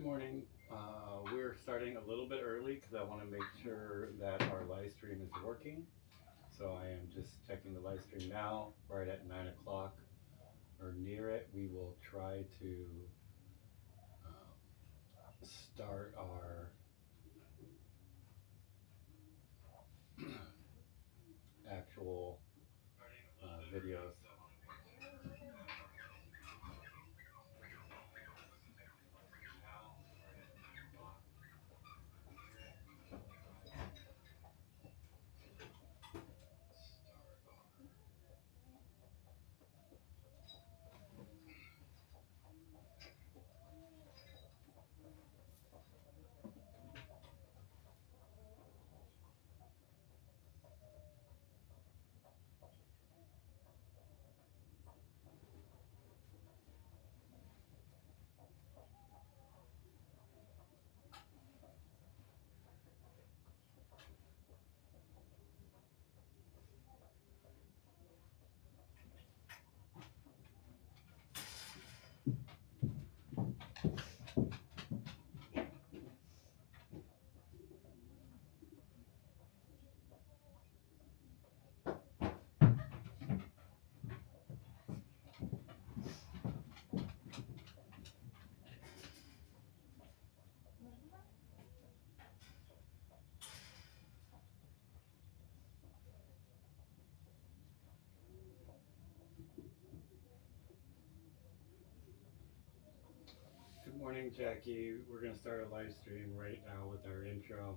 Good morning. We're starting a little bit early because I want to make sure that our live stream is working. So I am just checking the live stream now, right at 9 o'clock or near it. We will try to start our actual videos. Good morning, Jackie. We're going to start a live stream right now with our intro.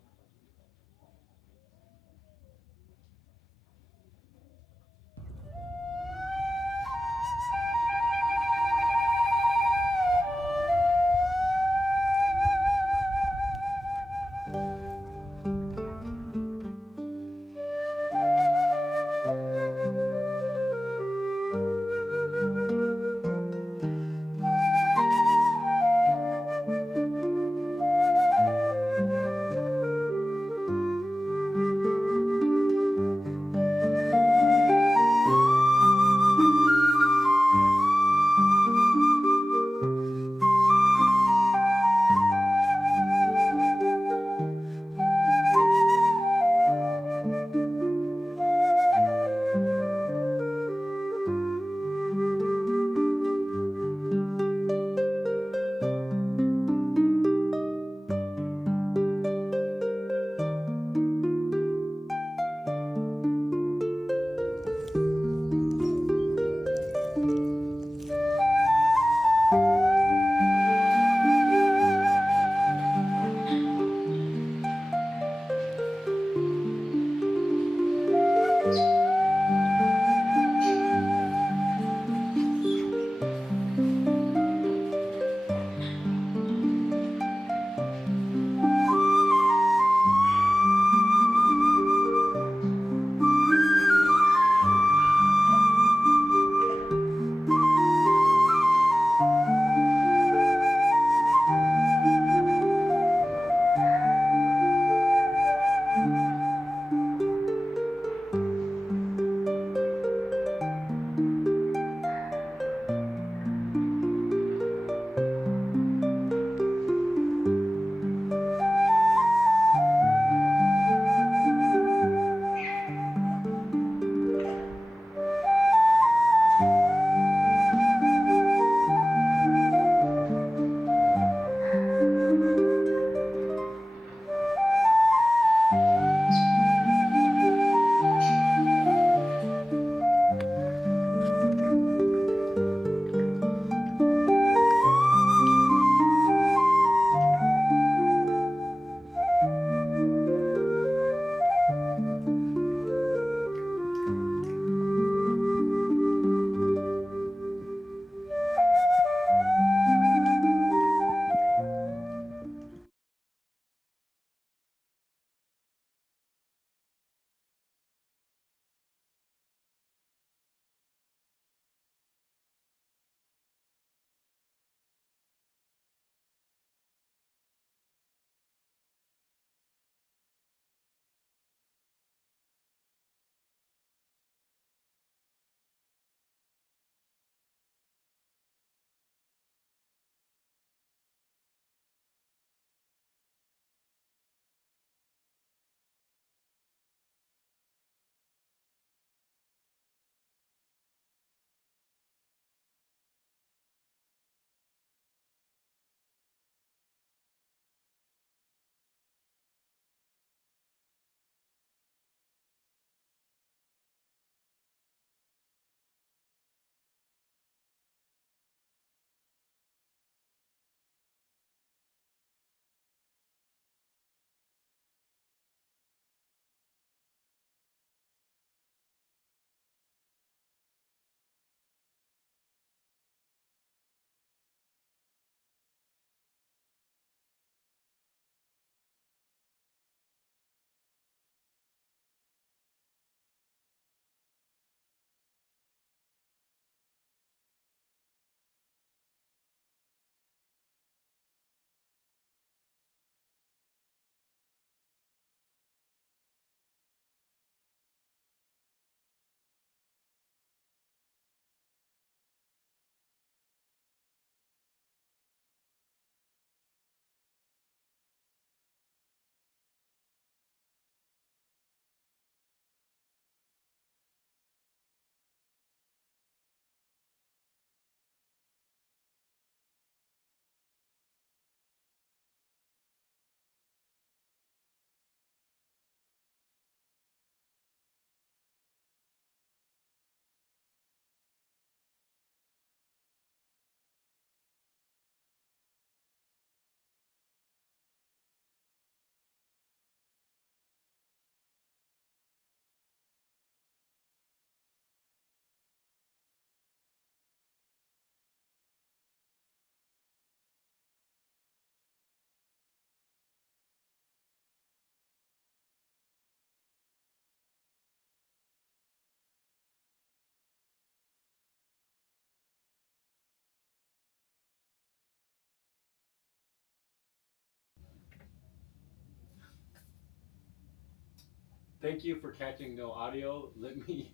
thank you for catching no audio. Let me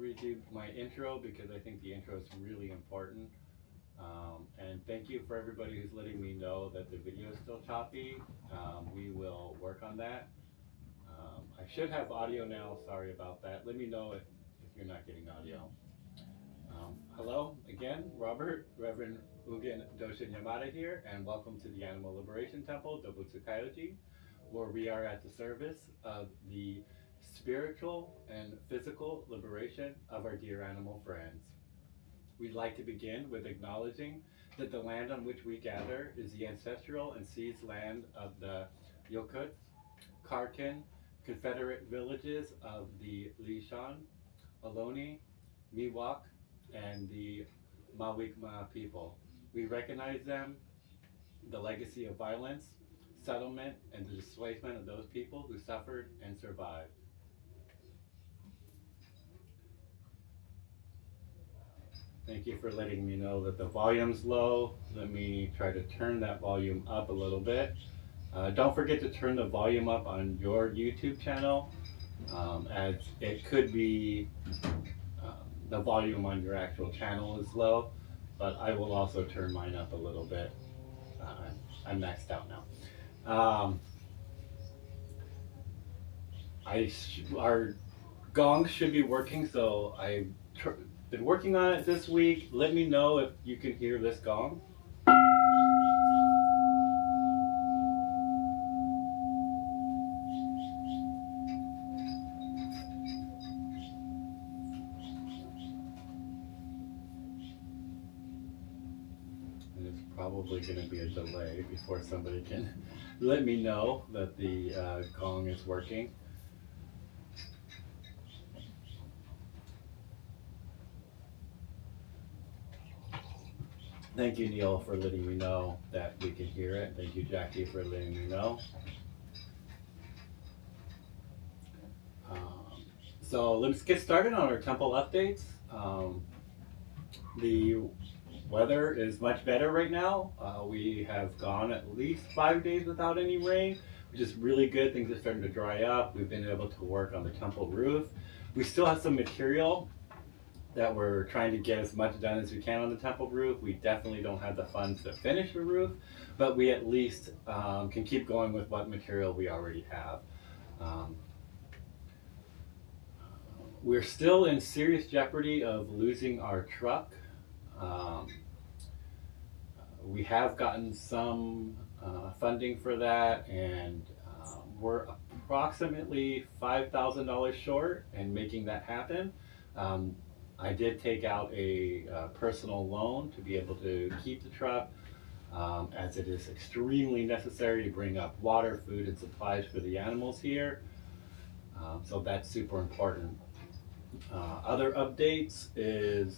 redo my intro because I think the intro is really important. And thank you for everybody who's letting me know that the video is still choppy. We will work on that. I should have audio now. Sorry about that. Let me know if you're not getting audio. Hello again, Robert, Reverend Ugen Doshin Yamada here, and welcome to the Animal Liberation Temple, Dobutsu Kyoji, where we are at the service of the spiritual and physical liberation of our dear animal friends. We'd like to begin with acknowledging that the land on which we gather is the ancestral and seized land of the Yokut, Karkin, Confederate villages of the Lishan, Ohlone, Miwok, and the Mawikma people. We recognize them, the legacy of violence, settlement, and the displacement of those people who suffered and survived. Thank you for letting me know that the volume's low. Let me try to turn that volume up a little bit. Don't forget to turn the volume up on your YouTube channel, as it could be the volume on your actual channel is low, but I will also turn mine up a little bit. I'm maxed out now. Our gongs should be working, so I've been working on it this week. Let me know if you can hear this gong. Probably going to be a delay before somebody can let me know that the gong is working. Thank you, Neil, for letting me know that we can hear it. Thank you, Jackie, for letting me know. So let's get started on our temple updates. The weather is much better right now. We have gone at least 5 days without any rain, which is really good. Things are starting to dry up. We've been able to work on the temple roof. We still have some material that we're trying to get as much done as we can on the temple roof. We definitely don't have the funds to finish the roof, but we at least can keep going with what material we already have. We're still in serious jeopardy of losing our truck. We have gotten some funding for that, and we're approximately $5,000 short in making that happen. I did take out a personal loan to be able to keep the truck, as it is extremely necessary to bring up water, food, and supplies for the animals here. So that's super important. Other updates is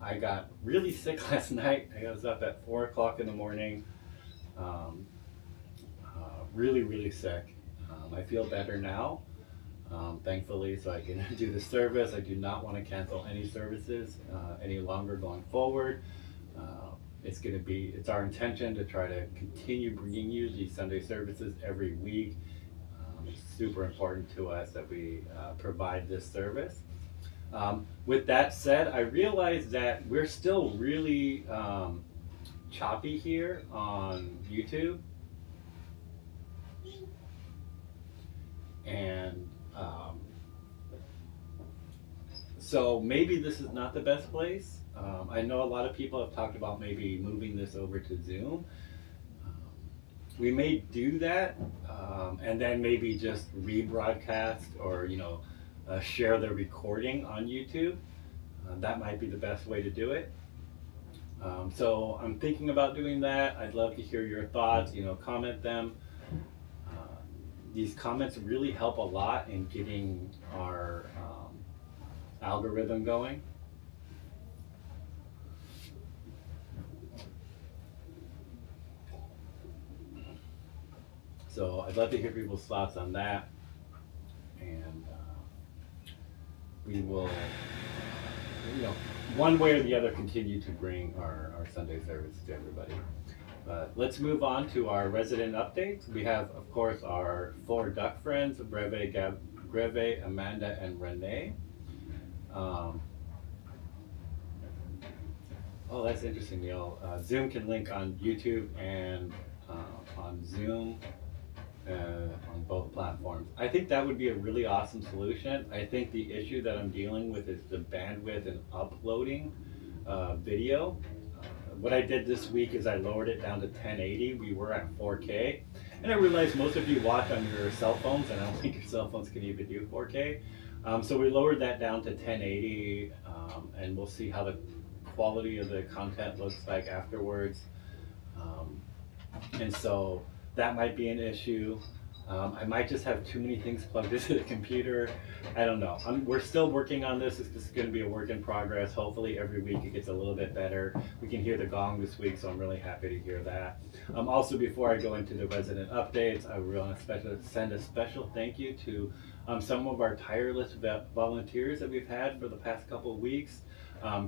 I got really sick last night. I was up at 4 o'clock in the morning, really sick. I feel better now, thankfully, so I can do the service. I do not want to cancel any services any longer going forward. It's our intention to try to continue bringing you these Sunday services every week. It's super important to us that we provide this service. With that said, I realize that we're still really choppy here on YouTube. And so maybe this is not the best place. I know a lot of people have talked about maybe moving this over to Zoom. We may do that, and then maybe just rebroadcast or share the recording on YouTube. That might be the best way to do it. So I'm thinking about doing that. I'd love to hear your thoughts. Comment them. These comments really help a lot in getting our algorithm going. So I'd love to hear people's thoughts on that, and we will, one way or the other, continue to bring our Sunday service to everybody. But let's move on to our resident updates. We have, of course, our 4 duck friends, Greve, Amanda, and Renee. Um, oh, that's interesting, Neil. Zoom can link on YouTube and on Zoom on both platforms. I think that would be a really awesome solution. I think the issue that I'm dealing with is the bandwidth and uploading video. What I did this week is I lowered it down to 1080. We were at 4K. And I realized most of you watch on your cell phones, and I don't think your cell phones can even do 4K. So we lowered that down to 1080, and we'll see how the quality of the content looks like afterwards. And so that might be an issue. I might just have too many things plugged into the computer. I don't know. We're still working on this. It's just going to be a work in progress. Hopefully every week it gets a little bit better. We can hear the gong this week, so I'm really happy to hear that. Also, before I go into the resident updates, I want to send a special thank you to some of our tireless volunteers that we've had for the past couple of weeks.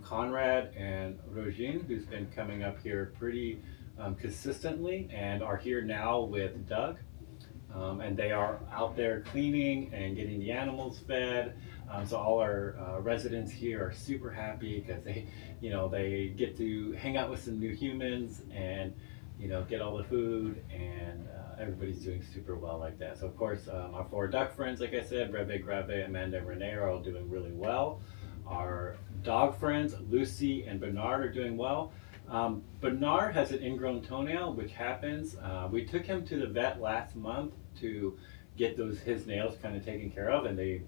Conrad and Rojin, who's been coming up here pretty consistently and are here now with Doug. And they are out there cleaning and getting the animals fed. So all our residents here are super happy because they get to hang out with some new humans and get all the food, and everybody's doing super well like that. So of course our 4 duck friends, like I said, Greve, Amanda, and Renee are all doing really well. Our dog friends, Lucy and Bernard, are doing well. Bernard has an ingrown toenail, which happens. We took him to the vet last month to get his nails kind of taken care of, and they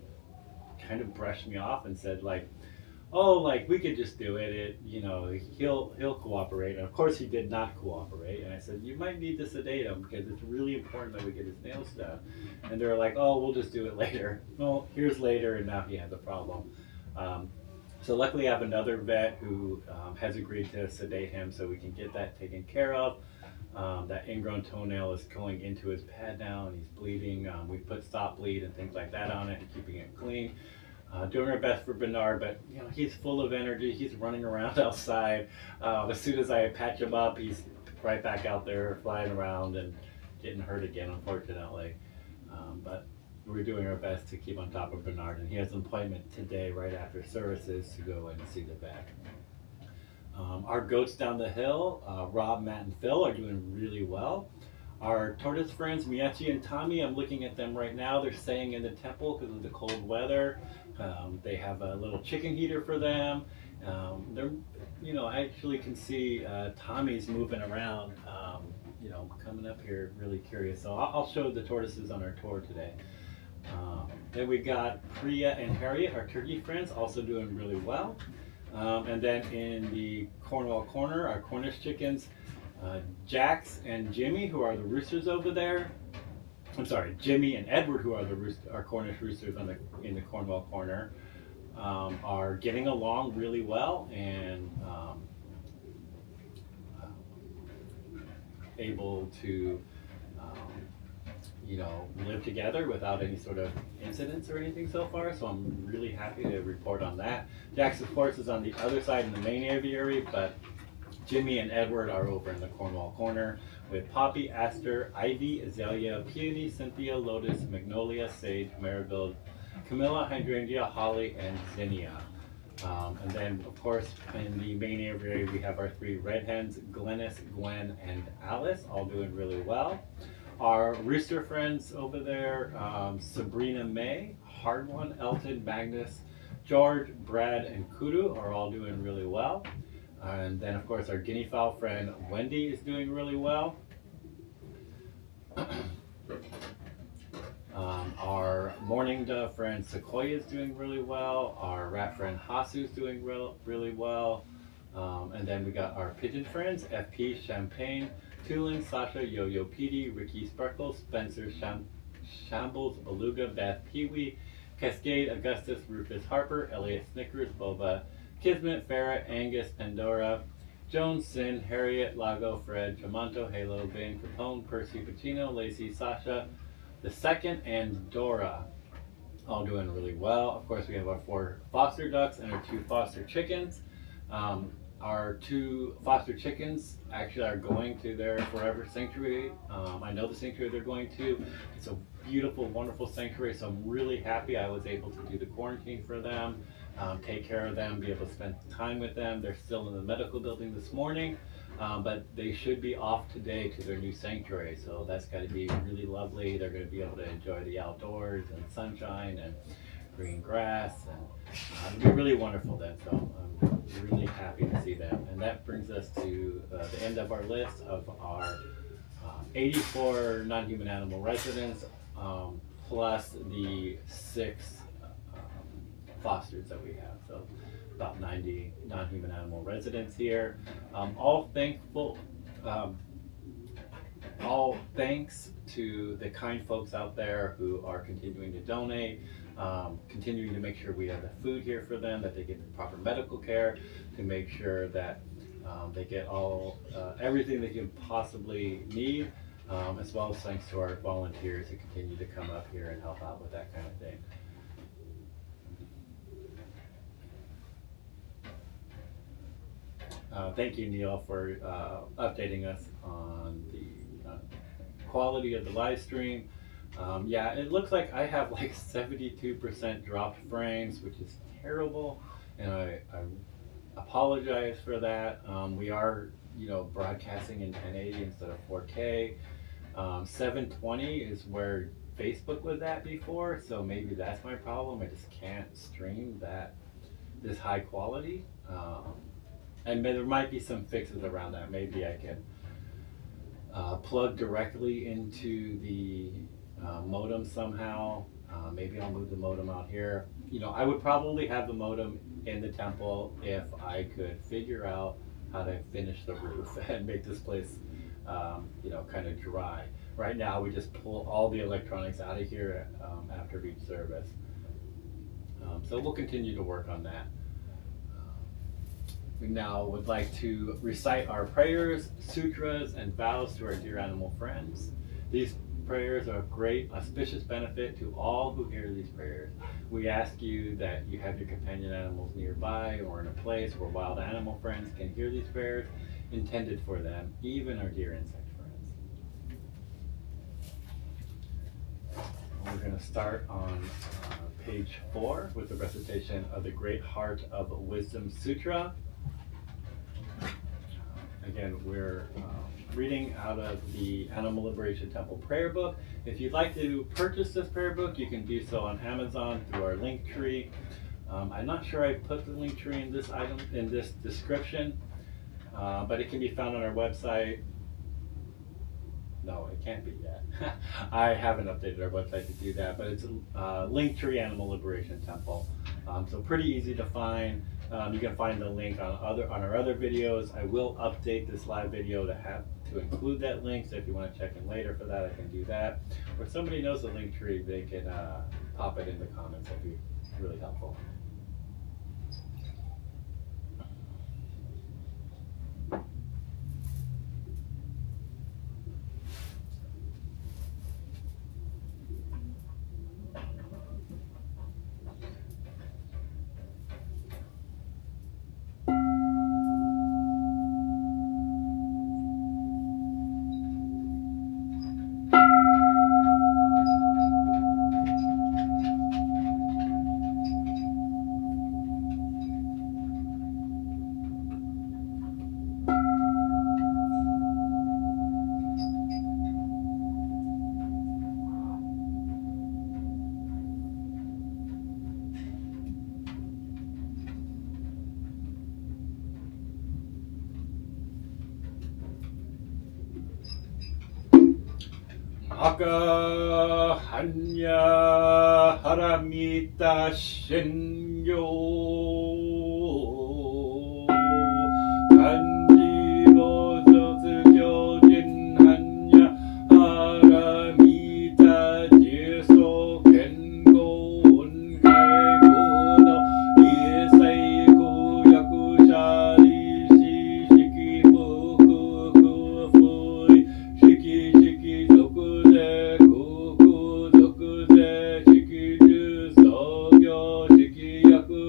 kind of brushed me off and said we could just do it. He'll cooperate. And of course he did not cooperate. And I said, you might need to sedate him because it's really important that we get his nails done. And they're like, oh, we'll just do it later. Well, here's later, and now he has a problem. So luckily I have another vet who has agreed to sedate him so we can get that taken care of. That ingrown toenail is going into his pad now, and he's bleeding. We put stop bleed and things like that on it and keeping it clean. Doing our best for Bernard, but he's full of energy. He's running around outside. As soon as I patch him up, he's right back out there flying around and getting hurt again, unfortunately. But we're doing our best to keep on top of Bernard, and he has an appointment today right after services to go in and see the vet. Our goats down the hill, Rob, Matt, and Phil, are doing really well. Our tortoise friends, Miyachi and Tommy, I'm looking at them right now. They're staying in the temple because of the cold weather. They have a little chicken heater for them. I actually can see Tommy's moving around, coming up here, really curious. So I'll show the tortoises on our tour today. Then we got Priya and Harriet, our turkey friends, also doing really well. And then in the Cornwall corner, our Cornish chickens, Jax and Jimmy, who are the roosters over there. I'm sorry, Jimmy and Edward, who are our Cornish roosters in the Cornwall corner, are getting along really well and able to live together without any sort of incidents or anything so far, so I'm really happy to report on that. Jax, of course, is on the other side in the main aviary, but Jimmy and Edward are over in the Cornwall corner with Poppy, Aster, Ivy, Azalea, Peony, Cynthia, Lotus, Magnolia, Sage, Marigold, Camilla, Hydrangea, Holly, and Zinnia. And then, of course, in the main aviary, we have our 3 red hens, Glennis, Gwen, and Alice, all doing really well. Our rooster friends over there, Sabrina May, Hard One, Elton, Magnus, George, Brad, and Kudu are all doing really well. And then, of course, our guinea fowl friend, Wendy, is doing really well. Our mourning dove friend, Sequoia, is doing really well. Our rat friend, Hasu, is doing really well. And then we got our pigeon friends, FP, Champagne, Tulin, Sasha, Yo-Yo, Petey, Ricky, Sparkles, Spencer, Shambles, Beluga, Beth, Pee-wee, Cascade, Augustus, Rufus, Harper, Elliot, Snickers, Boba, Kismet, Farrah, Angus, Pandora, Jones, Sin, Harriet, Lago, Fred, Tramonto, Halo, Vane, Capone, Percy, Pacino, Lacey, Sasha, the second, and Dora, all doing really well. Of course, we have our 4 foster ducks and our 2 foster chickens. our two foster chickens actually are going to their forever sanctuary. I know the sanctuary they're going to. It's a beautiful, wonderful sanctuary, so I'm really happy I was able to do the quarantine for them, take care of them, be able to spend time with them. They're still in the medical building this morning, but they should be off today to their new sanctuary, so that's got to be really lovely. They're going to be able to enjoy the outdoors and sunshine and green grass, and it'll be really wonderful then. So I'm really happy to see them. And that brings us to the end of our list of our 84 non-human animal residents, plus the 6 fosters that we have. So about 90 non-human animal residents here. All thankful, all thanks to the kind folks out there who are continuing to donate, continuing to make sure we have the food here for them, that they get the proper medical care, to make sure that they get all everything they can possibly need, as well as thanks to our volunteers who continue to come up here and help out with that kind of thing. Thank you, Neil, for updating us on the quality of the live stream. Yeah, it looks like I have like 72% dropped frames, which is terrible, and I apologize for that. We are, broadcasting in 1080 instead of 4K. 720 is where Facebook was at before, so maybe that's my problem. I just can't stream this high quality. And there might be some fixes around that. Maybe I can plug directly into the modem somehow. Maybe I'll move the modem out here. I would probably have the modem in the temple if I could figure out how to finish the roof and make this place, kind of dry. Right now, we just pull all the electronics out of here after each service. So we'll continue to work on that. We now would like to recite our prayers, sutras, and vows to our dear animal friends. These prayers are of great auspicious benefit to all who hear these prayers. We ask you that you have your companion animals nearby or in a place where wild animal friends can hear these prayers intended for them, even our dear insect friends. We're going to start on page 4 with the recitation of the Great Heart of Wisdom Sutra. Again, we're reading out of the Animal Liberation Temple prayer book. If you'd like to purchase this prayer book, you can do so on Amazon through our link tree. I'm not sure I put the link tree in this item in this description, but it can be found on our website. No, it can't be yet. I haven't updated our website to do that, but it's Linktree Animal Liberation Temple. So pretty easy to find. You can find the link on our other videos. I will update this live video to include that link. So if you want to check in later for that, I can do that. Or if somebody knows the link tree, they can pop it in the comments. That'd be really helpful. Aka hanya haramita shenyo kanji bozo gyojin hanya haramita jiso kengo unkai kudo isai kuyaku shari shiki fuku kufui shiki shiki zoku Shiki yaku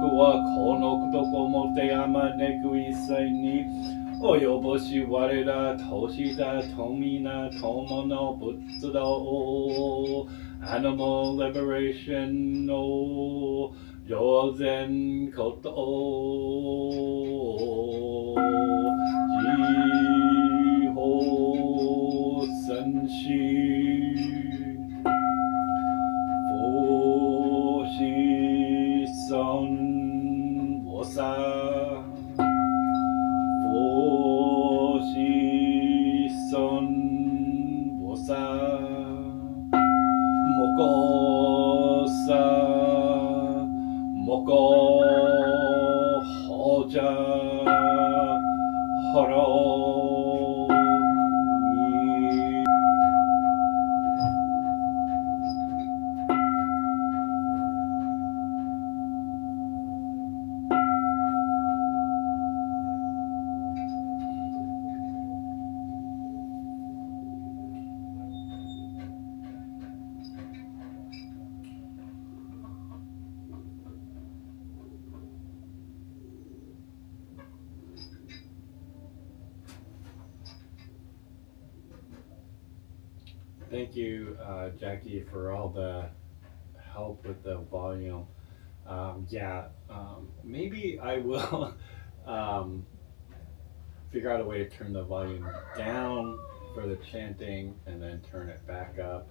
くはこのことこもてあまねく一切に及ぼし我ら年だ富な友の仏道Animal Liberation の上善こと自法三子佛子孙菩萨佛子孙菩萨摩诃萨摩诃ho ja horo mi Thank you, Jackie, for all the help with the volume. Yeah, maybe I will figure out a way to turn the volume down for the chanting and then turn it back up.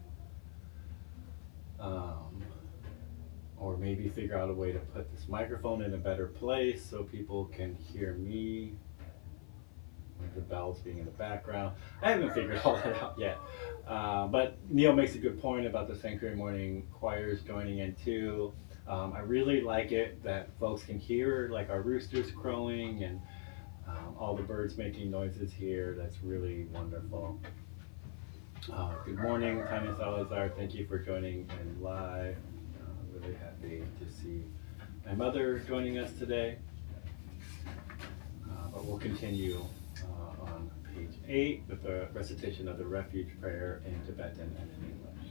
Or maybe figure out a way to put this microphone in a better place so people can hear me with the bells being in the background. I haven't figured all that out yet. But Neil makes a good point about the Sanctuary Morning choirs joining in too. I really like it that folks can hear like our roosters crowing and all the birds making noises here. That's really wonderful. Good morning, Tanya Salazar. Thank you for joining in live. Really happy to see my mother joining us today. But we'll continue on page 8 with the recitation of the refuge prayer in Tibetan and in English.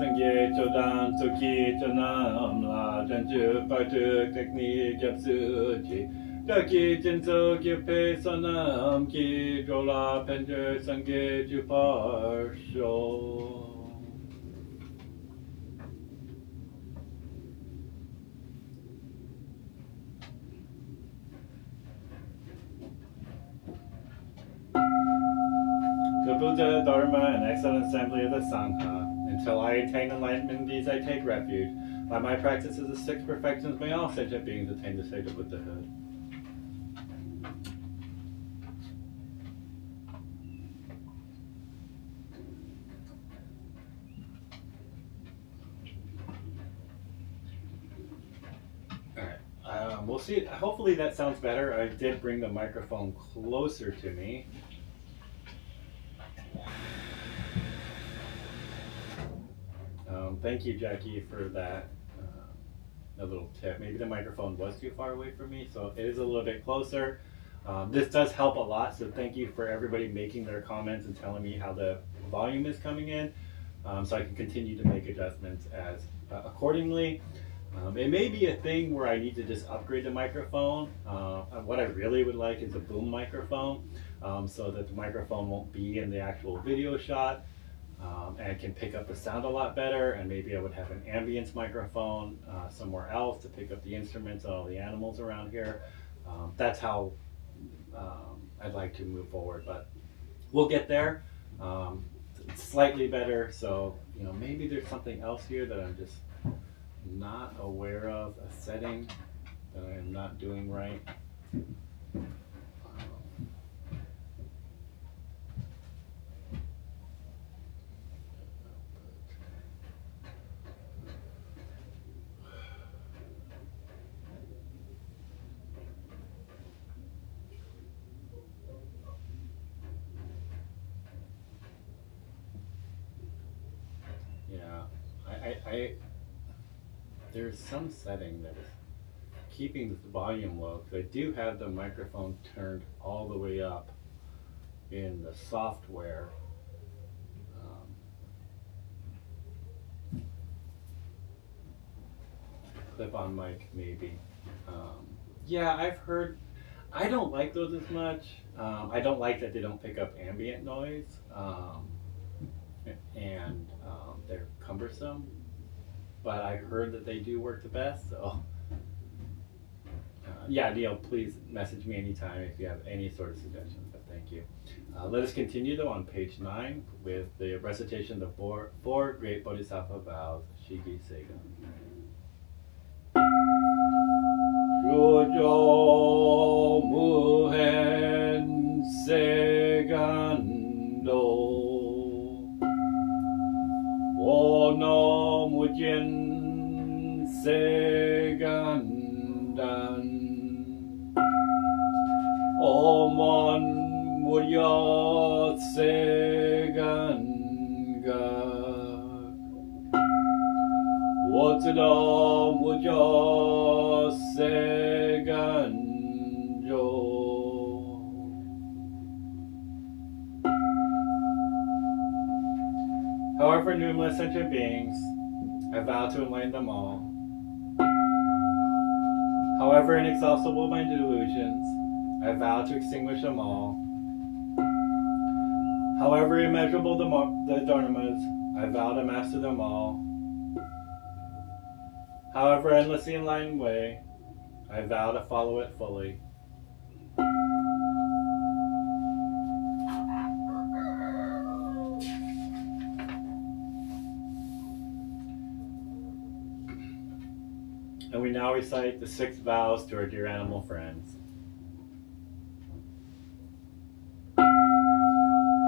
Sangye chodan tsuki chonam la janju partu tekni gyapsu ji daki jinso gyupe sonam ki jola penje sangye jupar sho. The Buddha, Dharma, and excellent assembly of the Sangha. Until I attain enlightenment, in these I take refuge. By my practices, the 6 perfections may all sentient beings attain the state of Buddhahood. Alright, we'll see. Hopefully that sounds better. I did bring the microphone closer to me. Thank you, Jackie, for that a little tip. Maybe the microphone was too far away from me, so it is a little bit closer. This does help a lot, so thank you for everybody making their comments and telling me how the volume is coming in, so I can continue to make adjustments as accordingly. It may be a thing where I need to just upgrade the microphone. What I really would like is a boom microphone, so that the microphone won't be in the actual video shot. And can pick up the sound a lot better, and maybe I would have an ambience microphone somewhere else to pick up the instruments and all the animals around here. That's how I'd like to move forward, but we'll get there. It's slightly better, so maybe there's something else here that I'm just not aware of, a setting that I am not doing right. There's some setting that is keeping the volume low, because I do have the microphone turned all the way up in the software. clip-on mic, maybe. Yeah, I've heard. I don't like those as much. I don't like that they don't pick up ambient noise, and they're cumbersome. But I heard that they do work the best. So, yeah, Neil, please message me anytime if you have any sort of suggestions. But thank you. Let us continue though on page 9 with the recitation of the four great Bodhisattva vows, Shigi Seigan. Jojo Muhen Segando Ono Mujin Segandan Omon Murya Seganga Wotsudo Murya Seganjo. However numerous sentient beings, I vow to enlighten them all. However inexhaustible my delusions, I vow to extinguish them all. However immeasurable the dharmas, I vow to master them all. However endlessly enlightened way, I vow to follow it fully. And we now recite the 6 vows to our dear animal friends.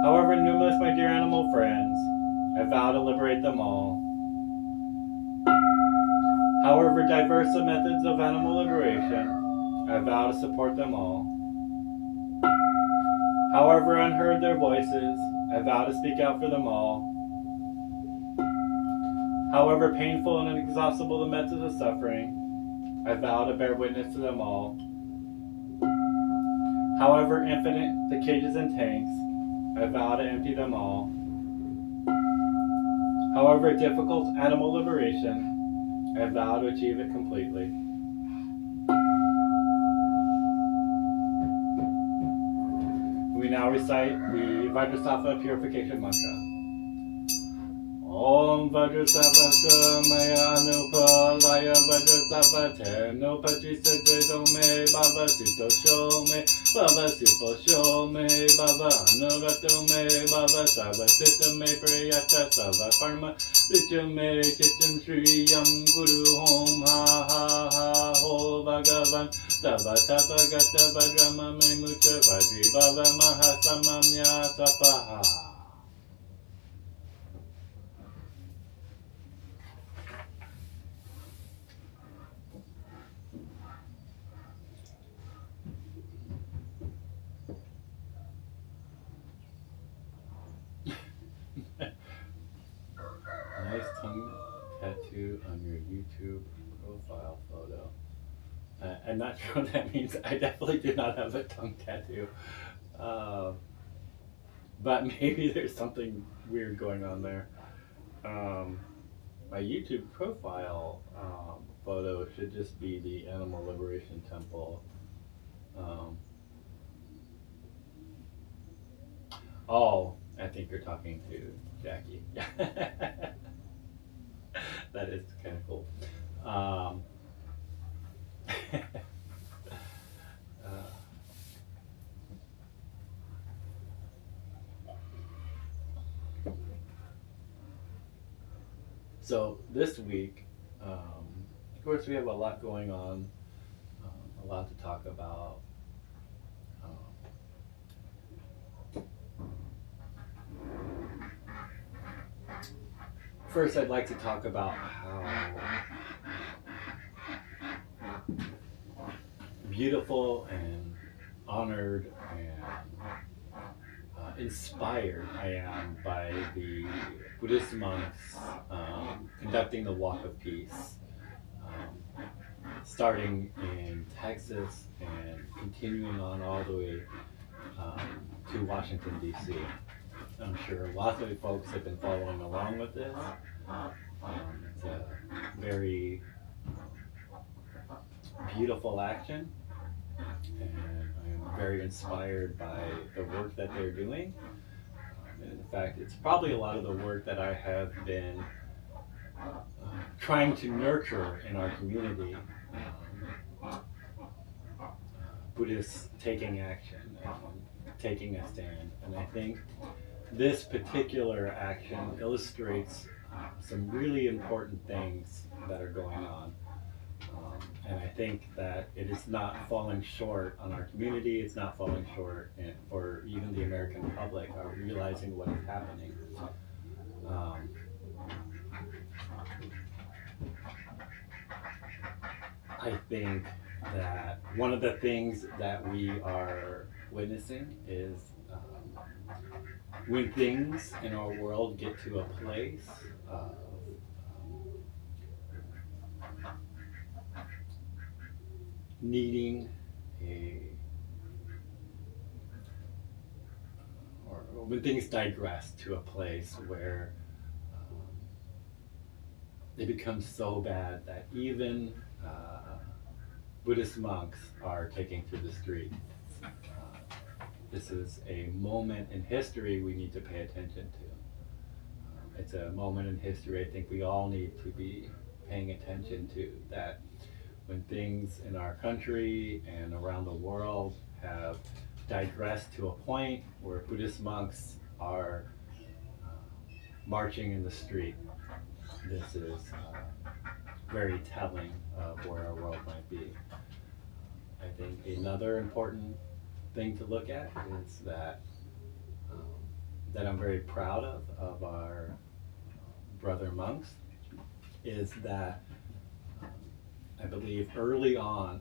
However numerous my dear animal friends, I vow to liberate them all. However diverse the methods of animal liberation, I vow to support them all. However unheard their voices, I vow to speak out for them all. However painful and inexhaustible the methods of suffering, I vow to bear witness to them all. However infinite the cages and tanks, I vow to empty them all. However difficult animal liberation, I vow to achieve it completely. We now recite the Vajrasattva purification mantra. Om Vajrasattva Maya Anupalaya Vajrasattva Teno Pachisa Jedome Baba Sito Shome Baba Sipo Shome Baba Anurato Me Baba Sava Sitame Priyata Sava Karma Vichame Chicham Shriyam Guru Hom Ha Ha Ha Ho Bhagavan Sava Tapa Gata Vajrama Me Mucha Vajri Baba Mahasamamya Sapaha. Nice tongue tattoo on your YouTube profile photo. I'm not sure what that means. I definitely do not have a tongue tattoo. But maybe there's something weird going on there. My YouTube profile photo should just be the Animal Liberation Temple. Oh, I think you're talking to Jackie. That is kind of cool. So this week, of course, we have a lot going on, a lot to talk about. First, I'd like to talk about how beautiful and honored and inspired I am by the Buddhist monks conducting the Walk of Peace, starting in Texas and continuing on all the way to Washington, D.C. I'm sure lots of folks have been following along with this. It's a very beautiful action, and I'm very inspired by the work that they're doing. And in fact, it's probably a lot of the work that I have been trying to nurture in our community. Buddhists taking action and taking a stand. And I think this particular action illustrates some really important things that are going on. And I think that it is not falling short on our community, it's not falling short for even the American public are realizing what is happening. I think that one of the things that we are witnessing is when things in our world get to a place of needing or when things digress to a place where they become so bad that even Buddhist monks are taking to the street. This is a moment in history we need to pay attention to. It's a moment in history I think we all need to be paying attention to, that when things in our country and around the world have digressed to a point where Buddhist monks are marching in the street, this is very telling of where our world might be. I think another important thing to look at is that I'm very proud of our brother monks, is that I believe early on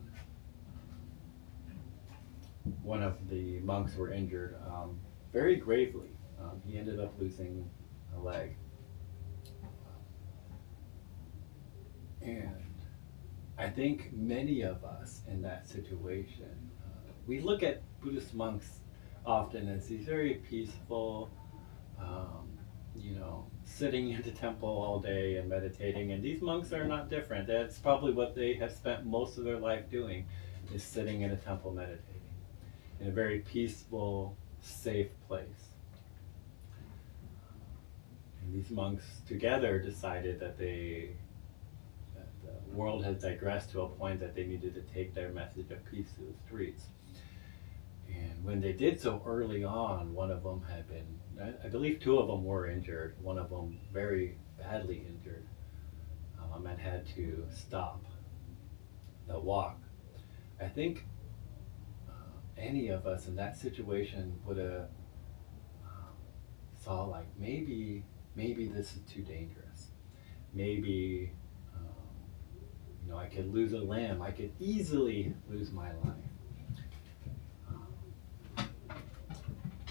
one of the monks were injured very gravely. He ended up losing a leg. And I think many of us in that situation, we look at Buddhist monks often as these very peaceful, sitting in the temple all day and meditating. And these monks are not different. That's probably what they have spent most of their life doing, is sitting in a temple meditating in a very peaceful, safe place. And these monks together decided that the world has digressed to a point that they needed to take their message of peace to the streets. And when they did so early on, one of them had been, I believe two of them were injured, one of them very badly injured, and had to stop the walk. I think any of us in that situation would have saw like, maybe this is too dangerous. Maybe I could lose a limb. I could easily lose my life.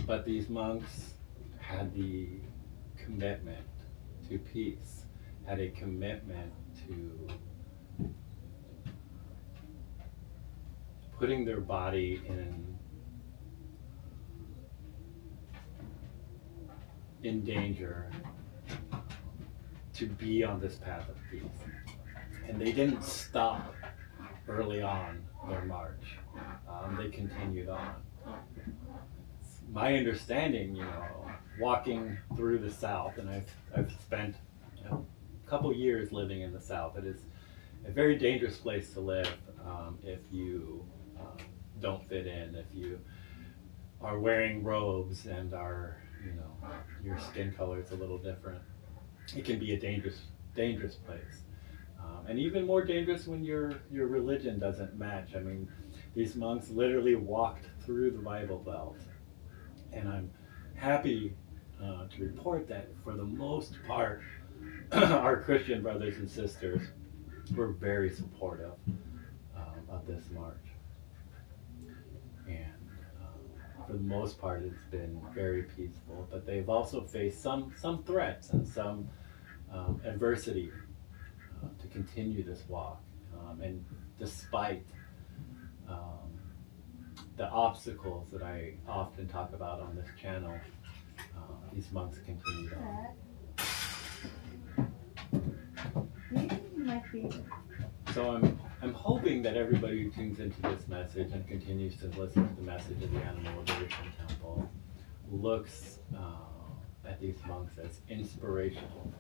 But these monks had the commitment to peace, had a commitment to putting their body in danger to be on this path of peace. And they didn't stop early on their march. They continued on. My understanding, walking through the South, and I've spent a couple years living in the South. It is a very dangerous place to live if you don't fit in, if you are wearing robes and are, your skin color is a little different. It can be a dangerous place. And even more dangerous when your religion doesn't match. I mean, these monks literally walked through the Bible Belt. And I'm happy to report that for the most part, our Christian brothers and sisters were very supportive of this march. And for the most part, it's been very peaceful. But they've also faced some threats and some adversity to continue this walk. And despite the obstacles that I often talk about on this channel, these monks continued on. Maybe you might be. So I'm I'm hoping that everybody who tunes into this message and continues to listen to the message of the Animal Liberation Temple looks at these monks as inspirational.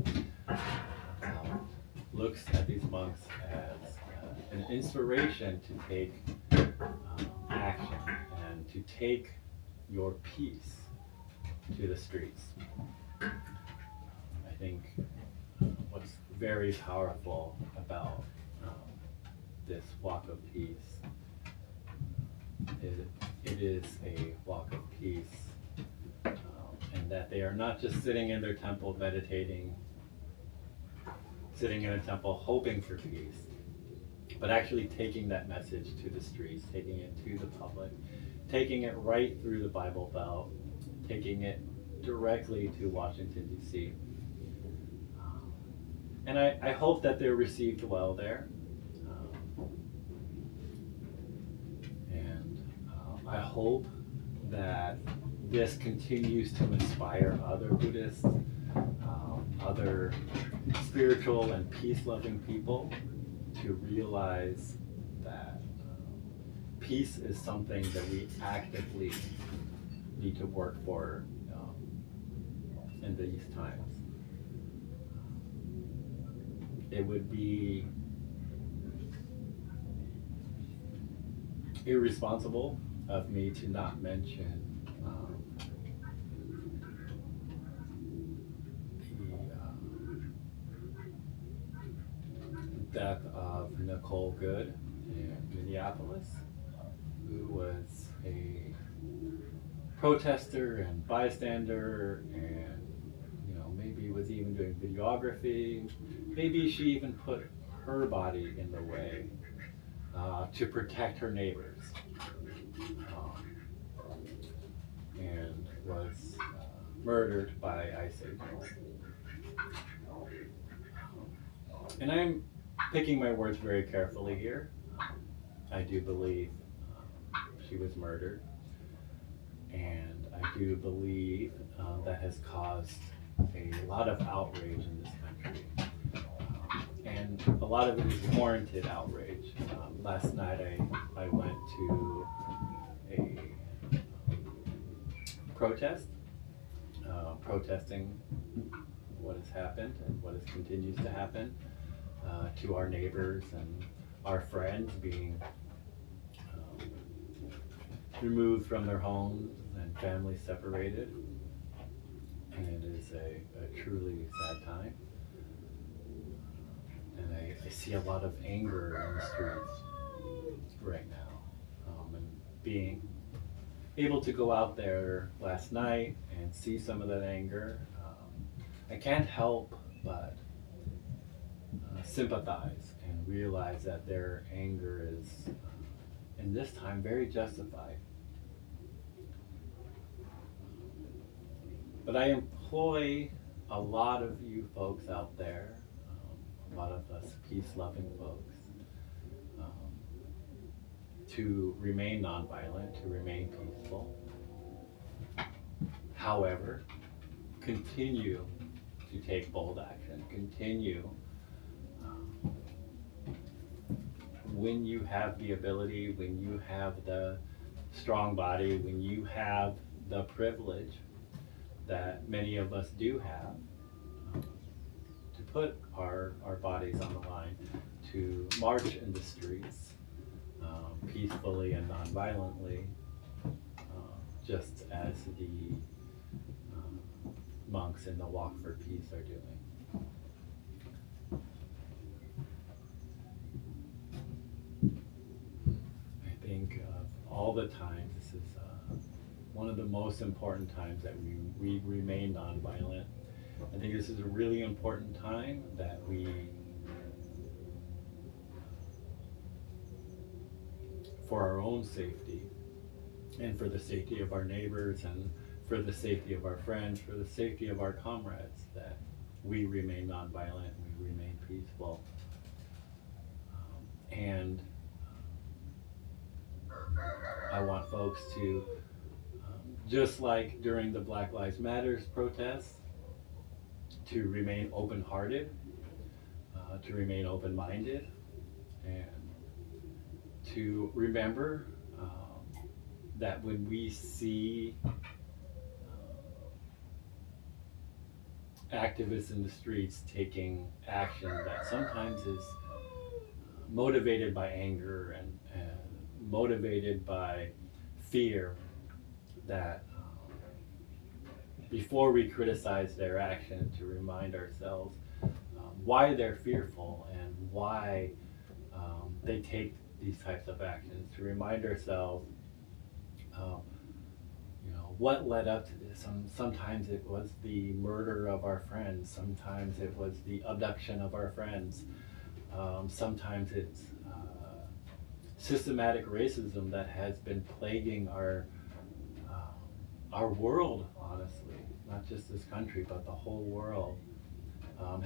Looks at these monks as an inspiration to take action and to take your peace to the streets. I think what's very powerful about this walk of peace is it is a walk of peace, and that they are not just sitting in their temple meditating, sitting in a temple hoping for peace, but actually taking that message to the streets, taking it to the public, taking it right through the Bible Belt, taking it directly to Washington, D.C. And I hope that they're received well there. I hope that this continues to inspire other Buddhists, other spiritual and peace-loving people to realize that peace is something that we actively need to work for in these times. It would be irresponsible of me to not mention the death of Nicole Good in Minneapolis, who was a protester and bystander, and maybe was even doing videography. Maybe she even put her body in the way to protect her neighbors. And was murdered by ICE agents. And I'm picking my words very carefully here. I do believe she was murdered, and I do believe that has caused a lot of outrage in this country, and a lot of it is warranted outrage. Last night I went to a protest, protesting what has happened and what continues to happen to our neighbors and our friends being removed from their homes and families separated. And it is a truly sad time. And I see a lot of anger in the streets right now. And being able to go out there last night and see some of that anger, I can't help but sympathize and realize that their anger is, in this time, very justified. But I employ a lot of you folks out there, a lot of us peace-loving folks, to remain nonviolent, to remain peaceful. However, continue to take bold action. Continue when you have the ability, when you have the strong body, when you have the privilege that many of us do have, to put our bodies on the line, to march in the streets peacefully and non-violently, just as the monks in the Walk for Peace are doing. I think of all the times, this is one of the most important times that we remain nonviolent. I think this is a really important time that we for our own safety and for the safety of our neighbors and for the safety of our friends, for the safety of our comrades, that we remain nonviolent and we remain peaceful. And I want folks to, just like during the Black Lives Matter protests, to remain open-hearted, to remain open-minded, and to remember that when we see activists in the streets taking action that sometimes is motivated by anger and motivated by fear, that before we criticize their action, to remind ourselves why they're fearful and why they take these types of actions, to remind ourselves what led up to this. Sometimes it was the murder of our friends, sometimes it was the abduction of our friends, sometimes it's systematic racism that has been plaguing our world, honestly, not just this country, but the whole world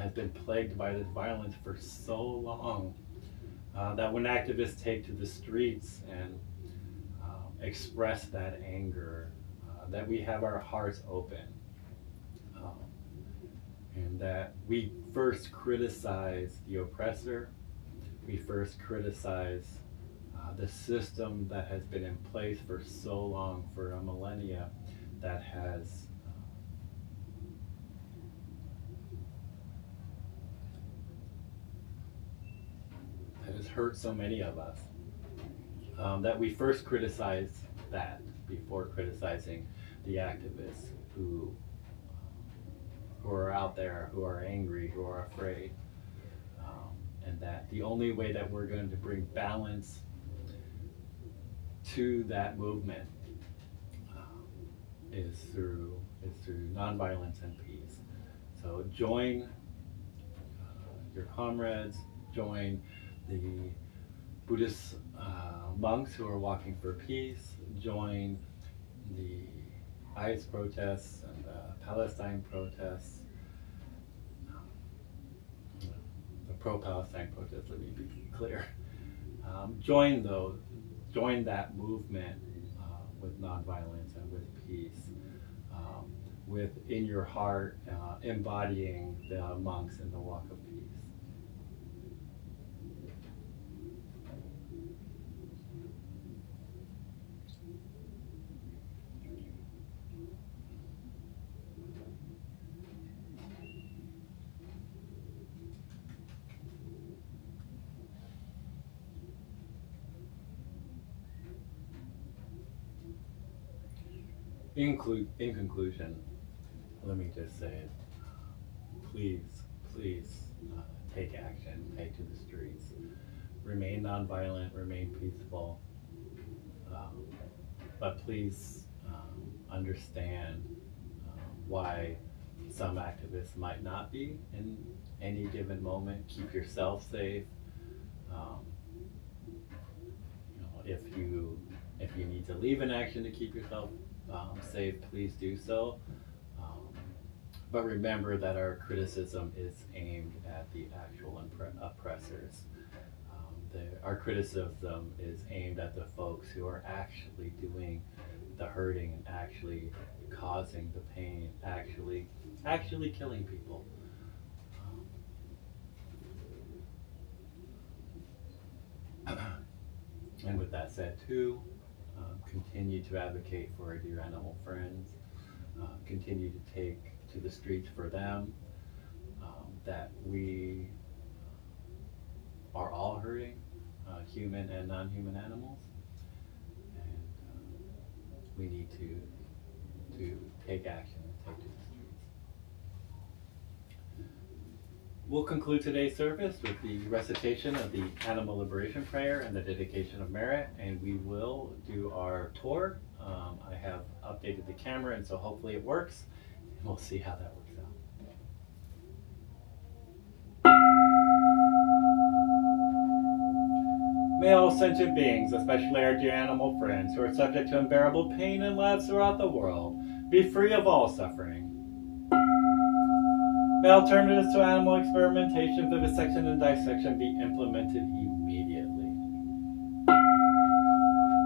has been plagued by this violence for so long that when activists take to the streets and express that anger, that we have our hearts open, and that we first criticize the oppressor, we first criticize the system that has been in place for so long, for a millennia, that has hurt so many of us, that we first criticize that before criticizing the activists who are out there, who are angry, who are afraid, and that the only way that we're going to bring balance to that movement is through nonviolence and peace. So join your comrades, join the Buddhist monks who are walking for peace, join the ICE protests and the Palestine protests, the pro-Palestine protests, let me be clear. Join that movement with nonviolence and with peace, with in your heart embodying the monks in the walk of peace. In conclusion, let me just say, please take action, take to the streets, remain nonviolent, remain peaceful, but please understand why some activists might not be in any given moment. Keep yourself safe. If you need to leave an action to keep yourself safe, please do so. But remember that our criticism is aimed at the actual oppressors. Our criticism is aimed at the folks who are actually doing the hurting and actually causing the pain, actually killing people. And with that said too, continue to advocate for our dear animal friends, continue to take to the streets for them, that we are all hurting, human and non-human animals, and we need to take action and take to the streets. We'll conclude today's service with the recitation of the Animal Liberation Prayer and the dedication of merit, and we will do our tour. I have updated the camera, and so hopefully it works, and we'll see how that works out. May all sentient beings, especially our dear animal friends who are subject to unbearable pain and lives throughout the world, be free of all suffering. May alternatives to animal experimentation, vivisection, and dissection be implemented immediately.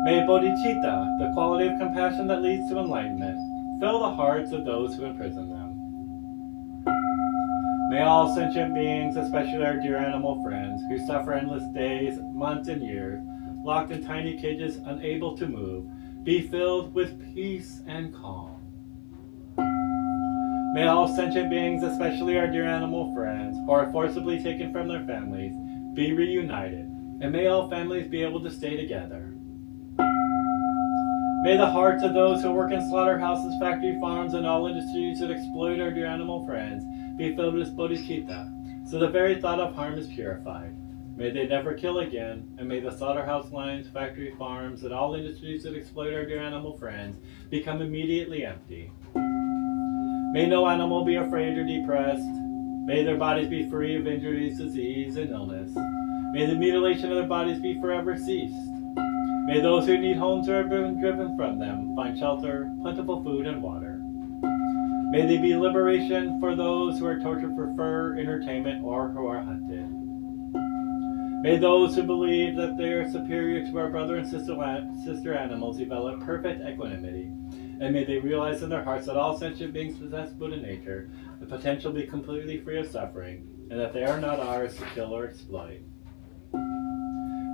May bodhicitta, the quality of compassion that leads to enlightenment, fill the hearts of those who imprison them. May all sentient beings, especially our dear animal friends, who suffer endless days, months, and years, locked in tiny cages, unable to move, be filled with peace and calm. May all sentient beings, especially our dear animal friends, who are forcibly taken from their families, be reunited, and may all families be able to stay together. May the hearts of those who work in slaughterhouses, factory farms, and all industries that exploit our dear animal friends be filled with bodhicitta, so the very thought of harm is purified. May they never kill again, and may the slaughterhouse lines, factory farms, and all industries that exploit our dear animal friends become immediately empty. May no animal be afraid or depressed. May their bodies be free of injuries, disease, and illness. May the mutilation of their bodies be forever ceased. May those who need homes or have been driven from them find shelter, plentiful food, and water. May there be liberation for those who are tortured for fur, entertainment, or who are hunted. May those who believe that they are superior to our brother and sister animals develop perfect equanimity. And may they realize in their hearts that all sentient beings possess Buddha nature, the potential to be completely free of suffering, and that they are not ours to kill or exploit.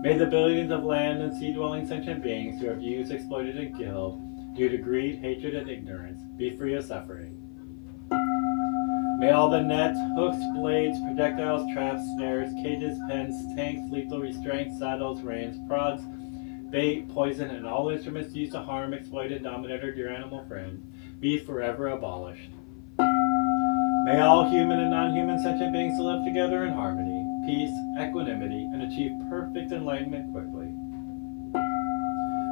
May the billions of land and sea-dwelling sentient beings who have used, exploited, and killed, due to greed, hatred, and ignorance, be free of suffering. May all the nets, hooks, blades, projectiles, traps, snares, cages, pens, tanks, lethal restraints, saddles, reins, prods, bait, poison, and all instruments used to harm, exploit, and dominate our dear animal friend be forever abolished. May all human and non-human sentient beings live together in harmony, peace, equanimity, and achieve perfect enlightenment quickly.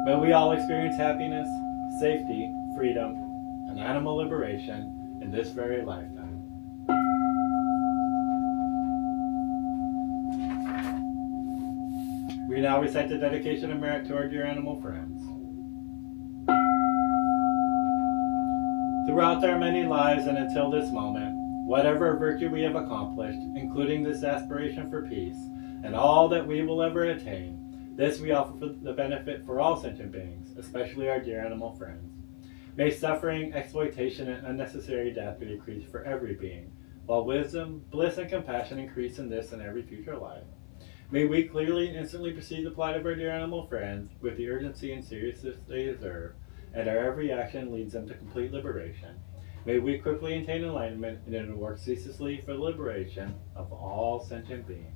May we all experience happiness, safety, freedom, and animal liberation in this very lifetime. We now recite the dedication of merit to our dear animal friends. Throughout our many lives and until this moment, whatever virtue we have accomplished, including this aspiration for peace, and all that we will ever attain, this we offer for the benefit for all sentient beings, especially our dear animal friends. May suffering, exploitation, and unnecessary death be decreased for every being, while wisdom, bliss, and compassion increase in this and every future life. May we clearly and instantly perceive the plight of our dear animal friends with the urgency and seriousness they deserve, and our every action leads them to complete liberation. May we quickly attain enlightenment and work ceaselessly for the liberation of all sentient beings.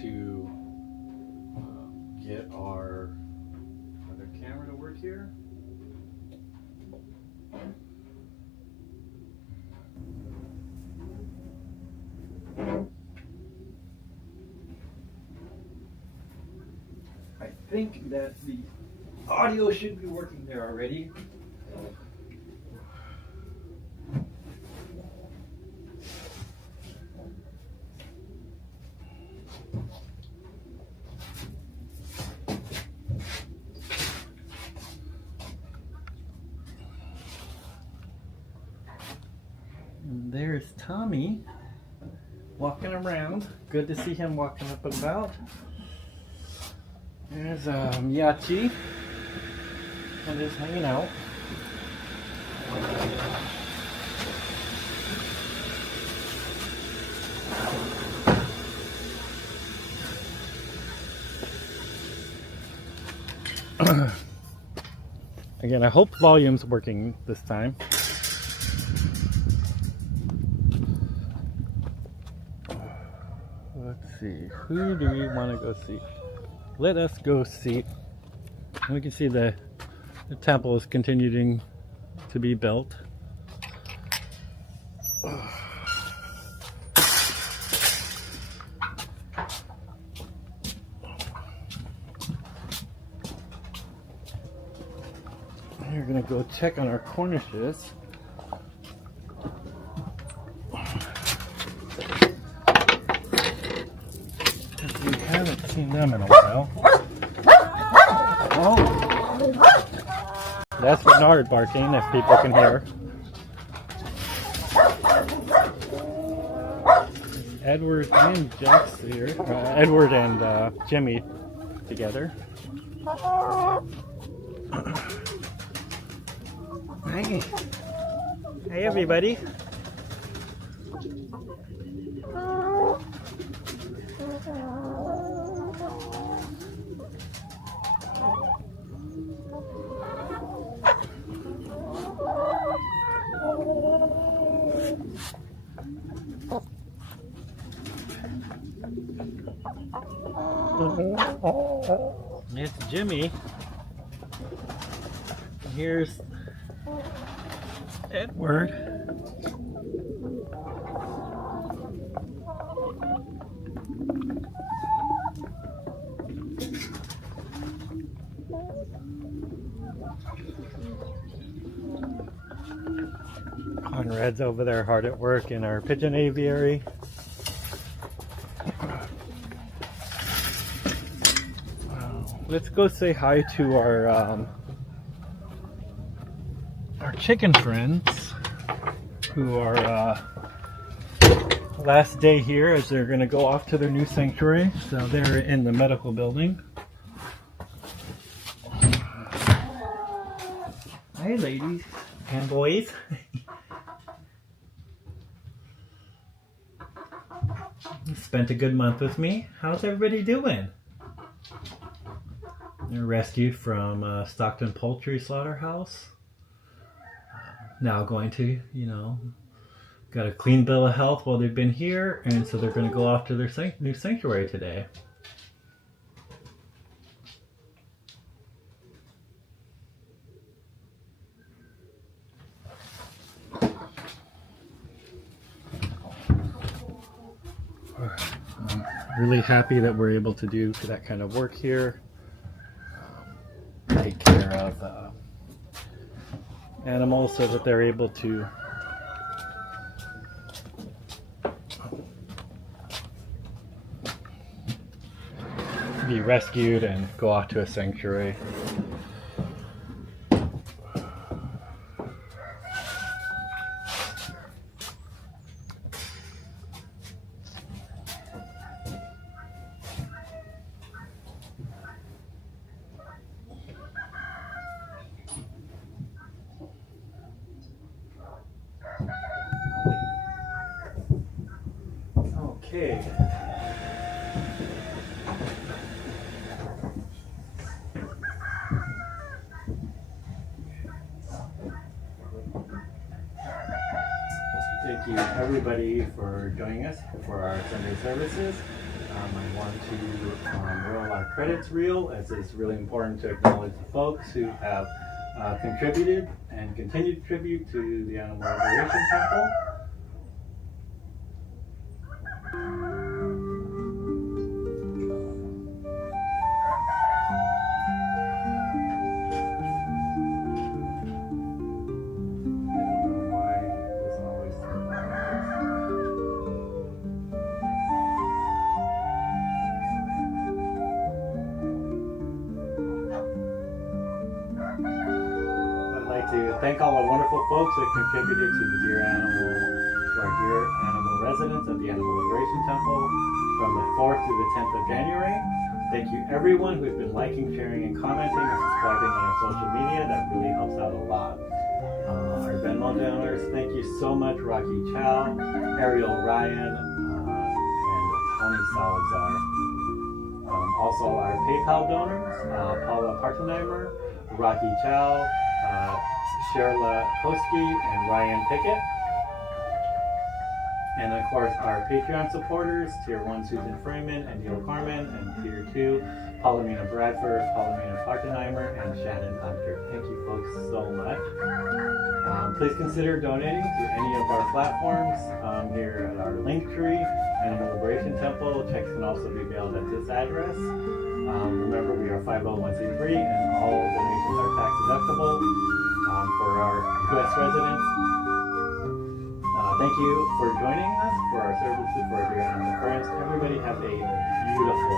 To get our other camera to work here. I think that the audio should be working there already. There's Tommy walking around. Good to see him walking up and about. There's Miyachi and is hanging out. Again, I hope volume's working this time. Let's see, who do we want to go see? Let us go see. And we can see the temple is continuing to be built. We're gonna go check on our cornices. We haven't seen them in a while. Oh, that's Bernard barking, if people can hear. Edward and Jax here. Edward and Jimmy together. Hey. Hey everybody. It's Jimmy. Here's Edward. Conrad's over there hard at work in our pigeon aviary. Let's go say hi to our chicken friends who are last day here as they're going to go off to their new sanctuary. So they're in the medical building. Hi ladies and boys. Spent a good month with me. How's everybody doing? They're rescued from Stockton Poultry Slaughterhouse. Now going to, got a clean bill of health while they've been here, and so they're going to go off to their new sanctuary today. I'm really happy that we're able to do that kind of work here. Take care of animals so that they're able to be rescued and go off to a sanctuary. Okay. Thank you everybody for joining us for our Sunday services. I want to roll our credits reel, as it's really important to acknowledge the folks who have contributed and continue to contribute to the Animal Liberation Temple. Thank all the wonderful folks that contributed to our dear animal residents of the Animal Liberation Temple from the 4th through the 10th of January. Thank you everyone who's been liking, sharing, and commenting and subscribing on our social media. That really helps out a lot. Our Venmo donors, thank you so much, Rocky Chow, Ariel Ryan, and Tony Salazar. Also our PayPal donors, Paula Partenheimer, Rocky Chow, Sherla Koski, and Ryan Pickett. And of course our Patreon supporters, Tier 1 Susan Freeman and Neil Carmen, and Tier 2 Palomina Bradford, Palomina Partenheimer, and Shannon Hunter. Thank you folks so much. Please consider donating to any of our platforms here at our Linktree, Animal Liberation Temple. Checks can also be mailed at this address. Remember, we are 501c3 and all donations are tax deductible for our U.S. residents. Thank you for joining us for our services for our dear animal friends. Everybody have a beautiful